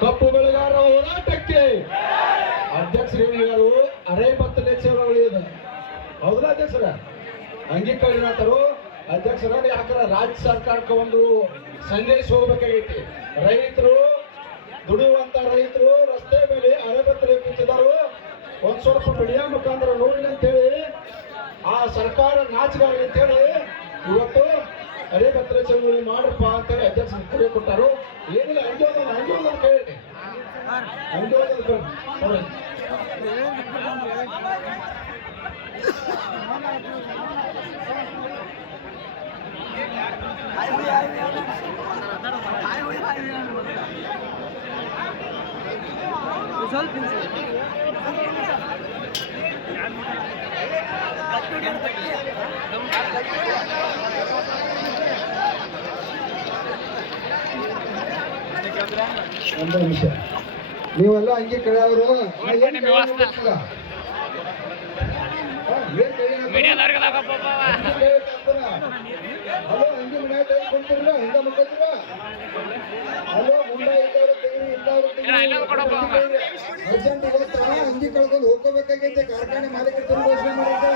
ಕಪ್ಪು ಬೆಳೆಗಾರರ ಹೋರಾಟಕ್ಕೆ ಅಧ್ಯಕ್ಷರು ಅರೆ ಮತ್ತು ಸೇವೆ ಉಳಿಯೋದು ಹೌದಾ ಅಧ್ಯಕ್ಷರ? ಅಂಗೀಕಾರರು ಅಧ್ಯಕ್ಷರ ಯಾಕಂದ್ರೆ ರಾಜ್ಯ ಸರ್ಕಾರಕ್ಕೆ ಒಂದು ಸಂದೇಶ ಹೋಗ್ಬೇಕಾಗೈತಿ. ರೈತರು, ದುಡಿಯುವಂತ ರೈತರು ರಸ್ತೆ ಮೇಲೆ ಅರೆ ಭತ್ತಲೇ ಕೂತಿದಾರು ಒಂದ್ ಸ್ವಲ್ಪ ಬಿಡಿಯ ಮುಖಾಂತರ ನೋಡಿ ಅಂತೇಳಿ ಆ ಸರ್ಕಾರ ನಾಚಿಗಾಗಲಿ ಅಂತೇಳಿ ಇವತ್ತು ಅರೆ ಬತ್ತಲೆ ಚಳವಳಿ ಮಾಡ್ರಪ್ಪ ಅಂತೇಳಿ ಅಧ್ಯಕ್ಷರು ಕರೆ ಕೊಟ್ಟರು. ಏನಿಲ್ಲ ಅಂಜೋದನ ಅಂಜೋದನ ಕೇಳಿ ಅಂಜೋದನ ಸ್ವಲ್ಪ ಒಂದು ನಿಮಿಷ. ನೀವೆಲ್ಲ ಹಂಗೆ ಕಳೆಯವರು ಹಲೋ ಹಂಗೆ ಮನೆ ಕುಂತಿರ್ಲ ಹಿಂಗ ಹಲೋ ಇದ್ದವರು ತೆಗಿರಿ ಅರ್ಜೆಂಟ್ ಇವತ್ತ ಹಂಗೆ ಕಳ್ಕೊಂಡು ಹೋಗ್ಕೋಬೇಕಾಗೈತೆ. ಕಾರ್ಖಾನೆ ಮಾಲೀಕರು ಘೋಷಣೆ ಮಾಡಿದ್ದೆ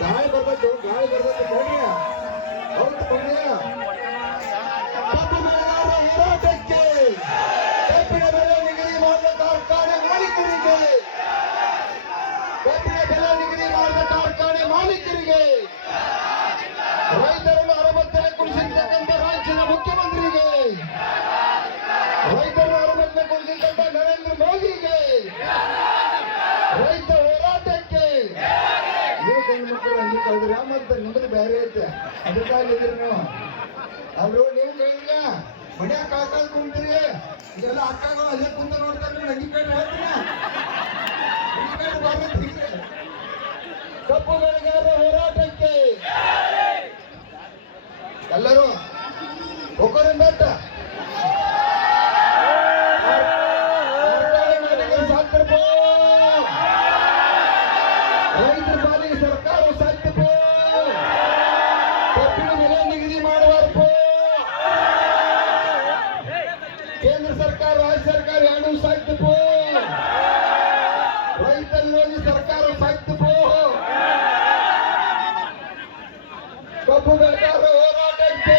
ಗಾಳಿ ಬರ್ಬೇಕು ಗಾಳಿ ಬರ್ಬೇಕು ಕಳ್ರಿ. ಹೌದು ಮುಖ್ಯಮಂತ್ರಿಗೆ. ರೈತರ ಅರವತ್ತನೇ ಕುಡಿಸಿರ್ತಕ್ಕಂಥ ನರೇಂದ್ರ ಮೋದಿಗೆ. ರೈತ ಹೋರಾಟಕ್ಕೆ. ಮಕ್ಕಳು ಹಂಗೆ ಕಳೆದ್ರ? ಮತ್ತೆ ನಿಮ್ಮದು ಬೇರೆ ಐತೆ ಅದಕ್ಕಾಗಿ ಅವರು ನೀವು ಅವ್ರು ನೀವು ಕೇಳಿದ್ರ ಮನ್ಯಾಗ ಕಾಕಾಲ್ ಕುಂತೀರಿ ಇದೆಲ್ಲ ಅಕ್ಕಗಳು ಅಲ್ಲೇ ಕುಂತ ನೋಡ್ತಾರೆ ನಂಗೆ ಕೇಳಿ ಹೇಳ್ತೀನಿ ಕಪ್ಪು ಹೋರಾಟಕ್ಕೆ. ಎಲ್ಲರೂ ಒಕ್ಕರಿಂದ ಬೆಟ್ಟ ಸಾಕ್ತಿರ್ಬೋ ರೈತರ ಪಾಲಿಗೆ ಸರ್ಕಾರ ಸಾಕ್ತಿರ್ಬೋ ಕಬ್ಬಿನ ಬೆಲೆ ನಿಗದಿ ಮಾಡುವಾರ್ಪೋ ಕೇಂದ್ರ ಸರ್ಕಾರ ರಾಜ್ಯ ಸರ್ಕಾರ ಎರಡು ಸಾಕ್ತಿರ್ಬೋ ರೈತ ವಿರೋಧಿ ಸರ್ಕಾರ ಸಾಕ್ತಿರ್ಬೋ ಕಬ್ಬು ಬೆಳೆಗಾರರ ಹೋರಾಟಕ್ಕೆ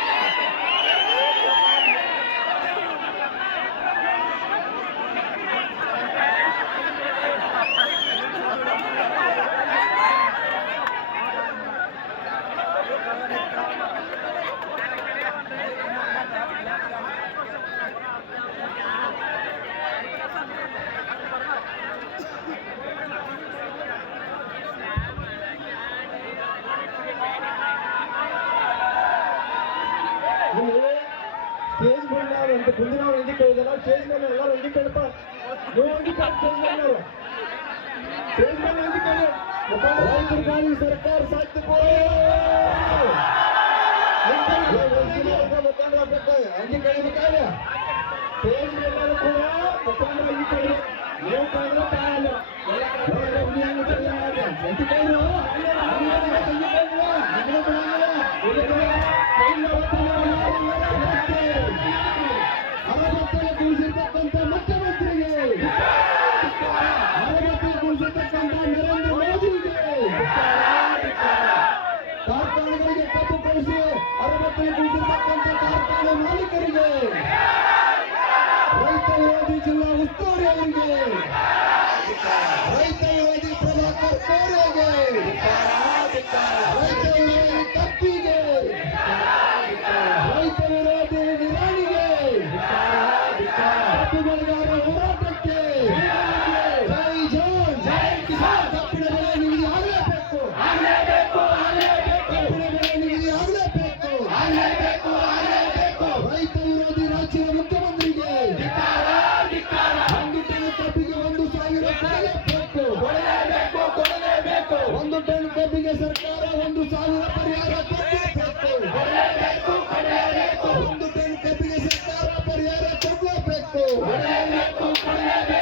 ಇಲ್ಲಿ ಸ್ಟೇಜ್ ಮೇಲೆ ನಾವು ಅಂತ ಮುಂದೆ ನಾವು ಹಿಂದಿ ಕೇಳಿದಲ್ಲ ಸ್ಟೇಜ್ ಮೇಲೆ ಎಲ್ಲರೂ ಹಿಂದಿ ಕೇಳಪ್ಪ ನೀವು ಹಿಂದಿ ಕೇಳಿ ಸ್ಟೇಜ್ ಮೇಲೆ ನಾವು ಸ್ಟೇಜ್ ಮೇಲೆ ಹಿಂದಿ ಕೇಳಿ ರೈತರಿಗಾಗಿ ಸರ್ಕಾರ ಸಾಧ್ಯ ಅಂಗಿ ಕಳಿಬೇಕಾದ್ರೆ ಸ್ಟೇಜ್ ಮೇಲೆ ಕೂಡ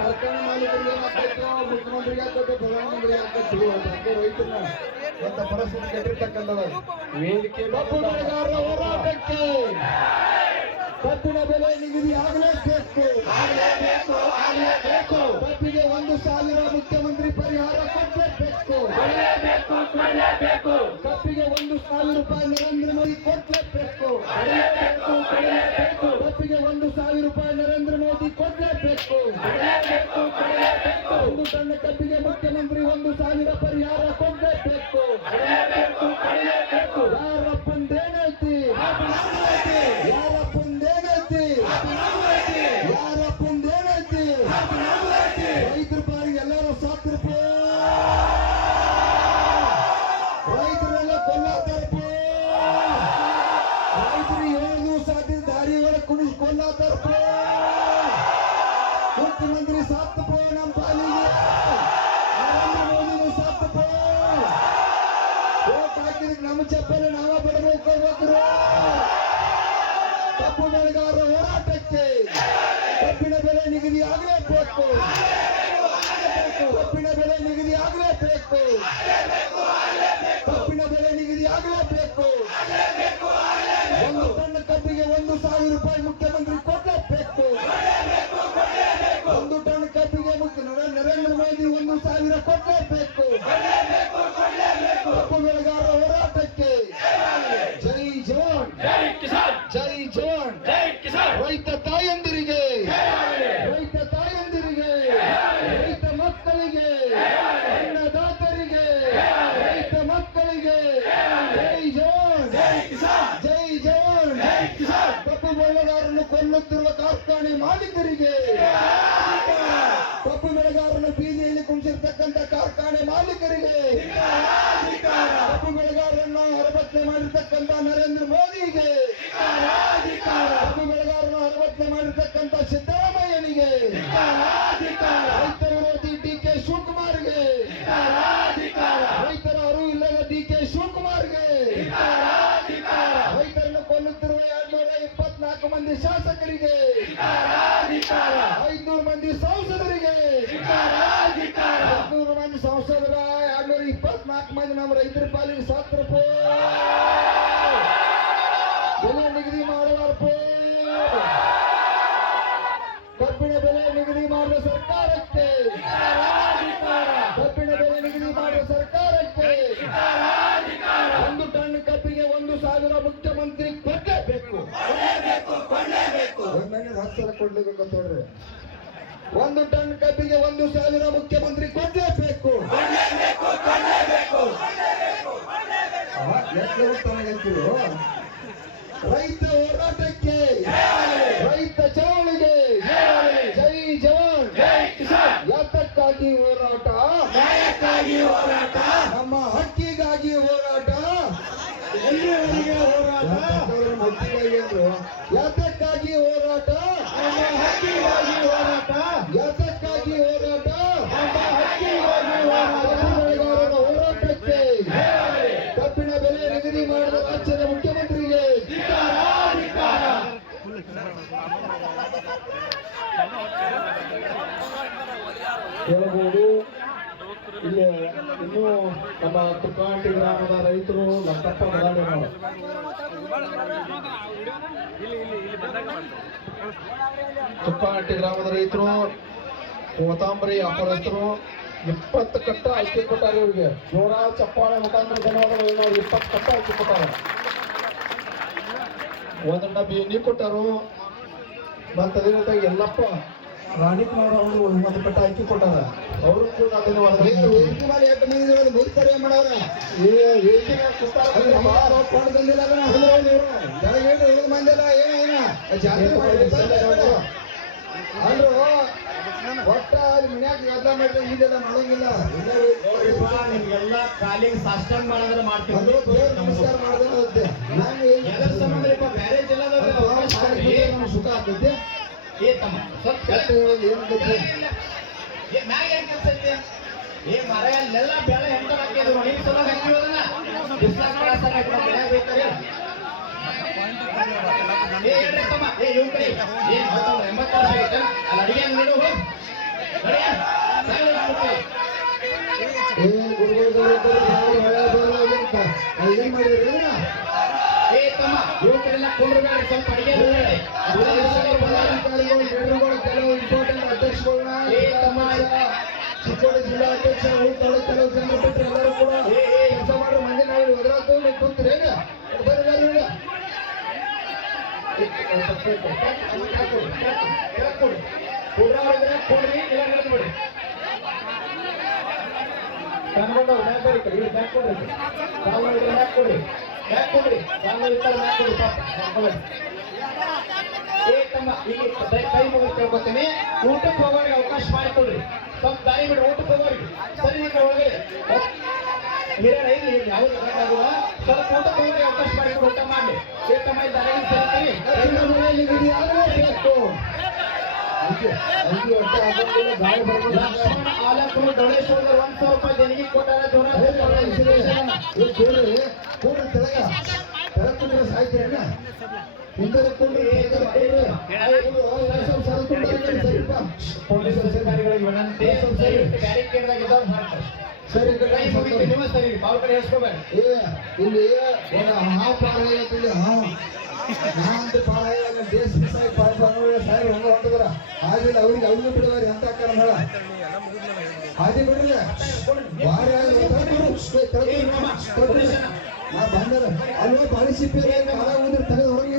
ಕಾರ್ಖಾನೆ ಮಾಲೀಕರಿಗೆ ಏನಾಗ್ತೈತೋ ಮುಖ್ಯಮಂತ್ರಿಗೆ ಆಗ್ತೈತೆ ಪ್ರಧಾನಮಂತ್ರಿಗೆ ಆಗ್ತೈತೆ ರೈತರನ್ನ ಅಂತ ಪರಿಸ್ಥಿತಿ ಕೆಟ್ಟಿರ್ತಕ್ಕಂಥದ್ದು. ವೇದಿಕೆ ಕಬ್ಬು ಬೆಳೆಗಾರರ ಹೋರಾಟಕ್ಕೆ ಕಬ್ಬಿನ ಬೆಲೆ ನಿಗದಿ ಆಗಲೇಬೇಕು. ಆಗಲೇಬೇಕು ಆಗಲೇಬೇಕು. ಕಬ್ಬಿಗೆ ಒಂದು ಸಾವಿರ ಮುಖ್ಯಮಂತ್ರಿ ಪರಿಹಾರ ಕೊಡಲೇಬೇಕು. ಕಬ್ಬಿಗೆ ಒಂದು ಸಾವಿರ ರೂಪಾಯಿ ನರೇಂದ್ರ ಮೋದಿ ಟನ್ ಕಬ್ಬಿಗೆ ಮುಖ್ಯಮಂತ್ರಿ ಒಂದು ಸಾವಿರ ಪರಿಹಾರ ಕೊಡಲೇಬೇಕು. ಕೊಡಲೇಬೇಕು ಮುಖ್ಯಮಂತ್ರಿ ಸತ್ತಪ್ಪ ನಮ್ಮ ಪಾಲಿಗೆ ನರೇಂದ್ರ ಮೋದಿನು ಸತ್ತಪ್ಪ ಓಟ್ ಹಾಕಿದಕ್ಕೆ ನಮ್ಮ ಚಪ್ಪಲಿ ನಾವ ಬಿಡಬೇಕು ಹೋಗ್ಬೇಕ್ರು ಕಬ್ಬು ಬೆಳೆಗಾರರ ಹೋರಾಟಕ್ಕೆ ಕಬ್ಬಿನ ಬೆಲೆ ನಿಗದಿ ಆಗಲೇಬೇಕು ಕಬ್ಬಿನ ಬೆಲೆ ನಿಗದಿ ಆಗಲೇಬೇಕು ಕಬ್ಬಿನ ಬೆಲೆ ನಿಗದಿ ಆಗಲೇಬೇಕು ಒಂದು ಟನ್ ಕಬ್ಬಿಗೆ ಒಂದು ಸಾವಿರ ರೂಪಾಯಿ ಮುಖ್ಯಮಂತ್ರಿ ಕೊಡಲೇಬೇಕು ಒಂದು ಟನ್ ಕಬ್ಬಿಗೆ ಮುಖ್ಯ ನರ- ನರೇಂದ್ರ ಮೋದಿ ಒಂದು ಸಾವಿರ ಕೊಡಲೇಬೇಕು ಕಬ್ಬು ಬೆಳೆಗಾರರ ಹೋರಾಟಕ್ಕೆ ಜೈ ಜವಾನ್ ಜೈ ಕಿಸಾನ್ ಜೈ ಜವಾನ್ ಜೈ ಕಿಸಾನ್ ರೈತ ತಾಯಂದಿರಿಗೆ ರೈತ ತಾಯಂದಿರಿಗೆ ರೈತ ಮಕ್ಕಳಿಗೆ ಅನ್ನದಾತರಿಗೆ ರೈತ ಮಕ್ಕಳಿಗೆ ಜೈ ಜವಾನ್ ಜೈ ಕಿಸಾನ್ ಜೈ ಜವಾನ್ ಜೈ ಕಿಸಾನ್ ಕಬ್ಬು ಕೊಲ್ಲುತ್ತಿರುವ ಕಾರ್ಖಾನೆ ಮಾಲೀಕರಿಗೆ. ಕಬ್ಬು ಬೆಳೆಗಾರರನ್ನು ಬೀದಿಯಲ್ಲಿ ಕುಣಿಸಿರ್ತಕ್ಕಂಥ ಕಾರ್ಖಾನೆ ಮಾಲೀಕರಿಗೆ. ಕಬ್ಬು ಬೆಳೆಗಾರರನ್ನು ಹೊರಬತ್ತನೆ ಮಾಡಿರ್ತಕ್ಕಂಥ ನರೇಂದ್ರ ಮೋದಿಗೆ. ಕಬ್ಬು ಬೆಳೆಗಾರರನ್ನು ಹೊರಬತ್ತನೆ ಮಾಡಿರ್ತಕ್ಕಂಥ ಸಿದ್ದರಾಮಯ್ಯನಿಗೆ ಇಪ್ಪತ್ನಾಲ್ಕು ಮಂದಿ ಶಾಸಕರಿಗೆ. ಐದ್ನೂರು ಮಂದಿ ಸಂಸದರಿಗೆ. ಐದ್ನೂರು ಮಂದಿ ಸಂಸದರ ಎರಡ್ನೂರ ಇಪ್ಪತ್ನಾಲ್ಕು ಮಂದಿ ನಮ್ಮ ರೈತರ ಪಾಲಿಗೆ ಸತ್ರಪ್ಪ. ಬೆಲೆ ನಿಗದಿ ಮಾಡುವಾರಪ್ಪ. ಕಬ್ಬಿನ ಬೆಲೆ ನಿಗದಿ ಮಾಡುವ ಸರ್ಕಾರಕ್ಕೆ. ಕಬ್ಬಿನ ಬೆಲೆ ನಿಗದಿ ಮಾಡುವ ಸರ್ಕಾರಕ್ಕೆ. ಒಂದು ಟನ್ ಕಬ್ಬಿಗೆ ಒಂದು ಸಾವಿರ ಮುಖ್ಯಮಂತ್ರಿ ರೈತ ಹೋರಾಟಕ್ಕೆ ರೈತ ಚಳವಳಿಗೆ ಜೈ ಜವಾನ್. ಯಾತಕ್ಕಾಗಿ ಹೋರಾಟ? ಹೋರಾಟ. ನಮ್ಮ ಹಕ್ಕಿಗಾಗಿ ಹೋರಾಟ. ಎಲ್ಲಿವರೆಗೆ ಹೋರಾಟ? ಯಾತಕ್ಕಾಗಿ ಹೋರಾಟ? ನಮ್ಮ ಹಕ್ಕಿಗಾಗಿ ಹೋರಾಟ. ರೈತರು ಲಕ್ಕಪ್ಪ ನಾವು. ತುಕಾಟಿ ಗ್ರಾಮದ ರೈತರು, ಕೋತಾಂಬರಿ ವ್ಯಾಪಾರಸ್ಥರು, ಇಪ್ಪತ್ತು ಕಟ್ಟ ಆಯ್ಕೆ ಕೊಟ್ಟಾರೆ ಇವರಿಗೆ. ಜೋರ ಚಪ್ಪಾಳೆ ಮುಖಾಂತರ ನಾವು ಇಪ್ಪತ್ತು ಕಟ್ಟ ಆಯ್ಕೆ ಕೊಟ್ಟಾರೆ. ಒಂದು ಡಬ್ಬಿ ಎಣ್ಣೆ ಕೊಟ್ಟರು. ಮತ್ತು ಅದೇ ರೀತಿಯಾಗಿ ಎಲ್ಲಪ್ಪ ರಾಣಿಕುಮಾರ್ ಅವರು ಒಂದು ಪಟ್ಟ ಅಕ್ಕಿ ಕೊಟ್ಟಾರ. ಅವರು ಕೂಡ ಅಂದ್ರು ಒಟ್ಟ ಅಲ್ಲಿ ಮನ್ಯಾಗ ಎಲ್ಲ ಮಾಡಿದ್ರೆ ಈಗೆಲ್ಲ ಮಾಡಂಗಿಲ್ಲ. ನಿಮ್ಗೆಲ್ಲ ಕಾಲಿಗೆ ಸಾಷ್ಟಾಂಗ ಮಾಡಿದ್ರೆ ಮಾಡ್ತೀವಿ. ನಮಸ್ಕಾರ ಮಾಡಿದ್ರೆ ಸುಖ ಆಗ್ತೈತಿ. ಸ್ವಲ್ಪ ಏನು ಹೇಳೋದು ಏನ್ ಏ ಮ್ಯಾಗ ಏನ್ ಕೆಲ್ಸ ಐತಿ? ಏ ಮರ ಅಲ್ಲೆಲ್ಲ ಬೆಳೆ ಹೆಂಗ್ ಹಾಕಿದ್ರು ನೋಡಿ. ಸಲ ಹಾಕಿರೋದನ್ನ ಬಿಸ್ಲಾಗ ಕಳಸಾಗ ಹಾಕಿರೋ ಬೆಳೆ ಬೇಕಾರೆ ಏ ಹೇಳ್ರಿ ತಮ್ಮ. ಏ ಇವ್ ಕಡೆ. ಏನ್ ಹತ್ತೊಂಬತ್ತು ಎಂಬತ್ತು ವರ್ಷ ಆಗೈತೆ ಅಲ್ಲಿ ಅಡಿಗೆ ನೋಡು ಹೋಗ್. ಅಡಿಗೆ ಸಾಯ್ಲಿ ಮಾಡ್ಬಿಟ್ಟು. ಏ ಗುರುಗಳು ಏನ್ ಮಾಡಿದ್ರಿ? ಚಿಕ್ಕೋಡಿ ಜಿಲ್ಲಾ ಅಧ್ಯಕ್ಷ ತಾಲೂಕು ಕೆಲವು ಜನ ಎಲ್ಲರೂ ಕೂಡ ಕೆಲಸ ಮಾಡೋ ಮಂದಿ ನಾವು ಒದರಾತು ನೀವು ಕೂತ್ರಿ ಹೇಗ ಬರ್ರಿ ಬರ್ರಿ ಈಗ. ಕನ್ಕೊಂಡವ್ರು ಮ್ಯಾಕ್ ಬರ್ರಿ ಕಡೆ, ಇವ್ರು ಮ್ಯಾಕ್ ಕೊಡ್ರಿ. ಕೊಡ್ರಿ. ಕೊಡ್ರಿ. ತಮ್ಮ, ಇಲ್ಲಿ ಕೈ ಮುಗಿದು ಕೇಳ್ಕೊತೀನಿ ಊಟಕ್ಕೆ ಹೋಗೋರಿಗೆ ಅವಕಾಶ ಮಾಡಿಕೊಡ್ರಿ. ಸ್ವಲ್ಪ ದಾರಿ ಬಿಡಿ ಊಟಕ್ಕೆ ಹೋಗೋರಿಗೆ. ಸರಿ ಈ ಕಡೆ ಒಳಗೆ ಹಿರಿಯರ ಇಲ್ಲಿ ಯಾವ್ದು ಬೇಕಾಗುವ ಸ್ವಲ್ಪ ಊಟಕ್ಕೆ ಹೋಗೋರಿಗೆ ಅವಕಾಶ ಮಾಡಿಕೊಡಿ ಊಟ ಮಾಡಿ ಏ ತಮ್ಮ ಇಲ್ಲಿ ದಾರಿ ಸರಿ ಕಬ್ಬಿನ ಬೆಲೆ ನಿಗದಿ ಆಗಲೇಬೇಕು. ಅಂಗಿ- ಅಂಗಿ ಹೊಟ್ಟೆ ಹಾಕೊಂಡ್ಮೇಲೆ ಗಾಳಿ ಆಲಕರು ಡೊಳೇಶ್ವರದವ್ರು ಒಂದ್ ಸಾವಿರ ರೂಪಾಯಿ ಕೊಟ್ಟಾರ ತೆಳಗ. ತೆಳಗ್ ಇಲ್ಲಿ ಪಾರ ಆಗೈತೆ ಇಲ್ಲಿ ನಾ ಅಂತ ಆಗ ದೇಶ ಸಾಯಿ ಹೊಂಟದ್ರ ಆಗಿಲ್ಲ ಅವ್ರಿಗೆ ಅವ್ರಿಗೆ ಬಿಡುವಾರಿ ಅಂತ ಮಳ ಹಾದಿ ಬಿಡ್ರಿ ಬಾರಿ ಆಗಿ ಬಂದದ ಅಲ್ಲೋ ಬಂದಿರ ತಲೆ ಹೊರಗೆ